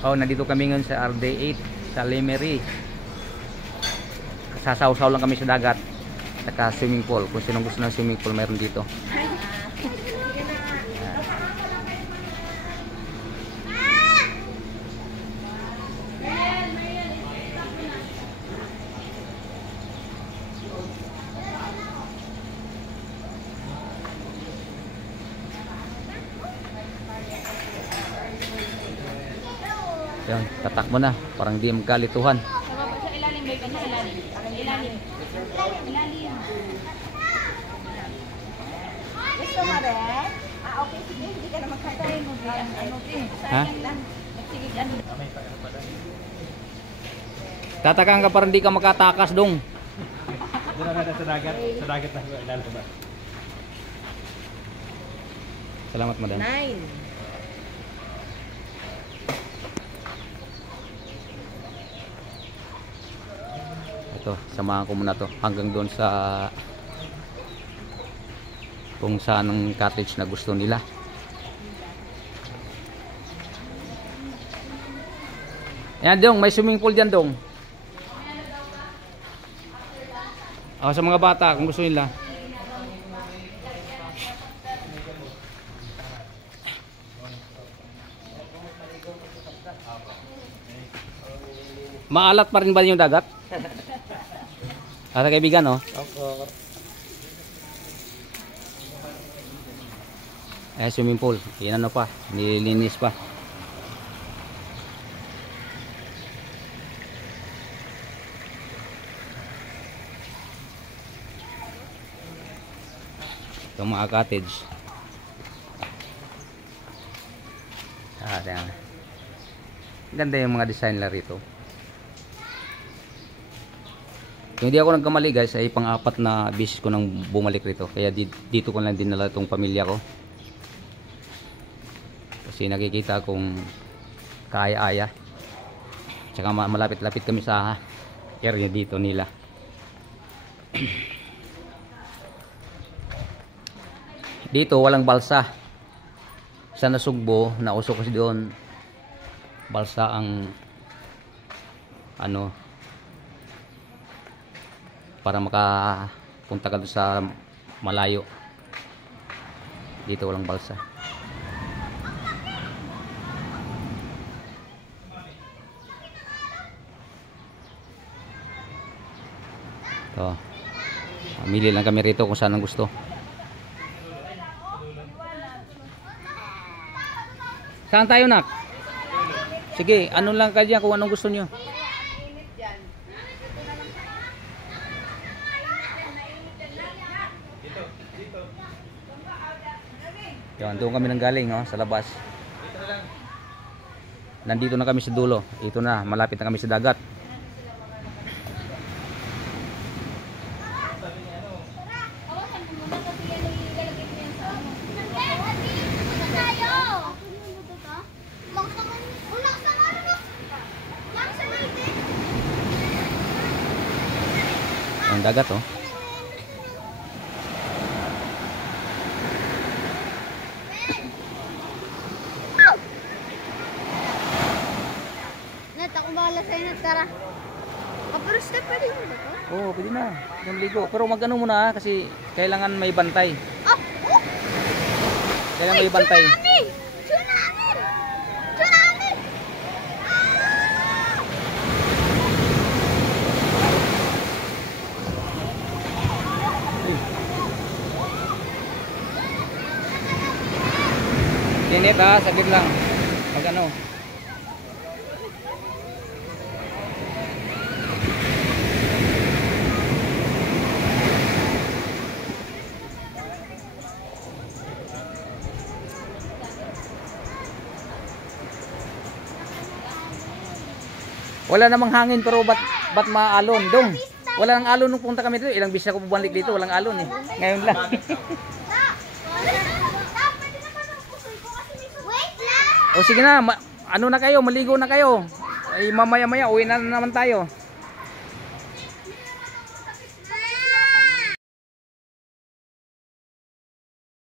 Oh, nandito kami ngayon sa RD8 sa Lemery. Sasaw-saw lang kami sa dagat. Saka swimming pool. Kung sinong gusto ng swimming pool, meron dito. Yan, tatakbo na. Parang di magkalituhan. Sa ilalim ba yun? Ilalim. Gusto mo rin? Okay, sige. Hindi ka na magkatay mo. Ha? Tatakan ka parang di ka makatakas dong. Doon na sa dagat. Sa dagat na ilalim ba? Salamat, madam. 9. Ito, samahan ko muna to hanggang doon sa kung saan ang cottage na gusto nila. Ayan dong, may swimming pool dyan dong. Sa mga bata kung gusto nila. Maalat pa rin ba yung dagat? Kaibigan, oh. Opo. Swimming pool. Yan ano pa, nililinis pa. Itong mga cottage. Ayan. Ganda yung mga design nila rito. Kung hindi ako nagkamali guys, ay pang-apat na beses ko nang bumalik rito. Kaya dito ko lang dinala itong pamilya ko. Kasi nakikita kong kaaya-aya. Tsaka malapit-lapit kami sa area dito nila. Dito walang balsa. Sa Nasugbo, nausok kasi doon. Balsa ang ano, para makapunta ka doon sa malayo. Dito walang balsa. Ito, mamili lang kami rito kung saan ang gusto. Saan tayo, nak? Sige, ano lang ka dyan kung anong gusto nyo. Yan, doon kami nang galing, oh, sa labas. Nandito na kami sa dulo. Ito na, malapit na kami sa dagat. Ang dagat, oh. Bahala sa'yo na, tara. Pero step, pwede mo ba ito? Oo, pwede na. Ligo. Pero mag-ano muna kasi kailangan may bantay. Kailangan may bantay. Tsunami! Tsunami! Init ha, saglit lang. Mag-ano. Wala namang hangin pero ba't maalon dong? Wala nang alon nung punta kami dito. Ilang beses ako bumalik dito, walang alon eh. Ngayon lang. O sige na, ano na kayo, maligo na kayo. Ay mamaya-maya uwi na naman tayo.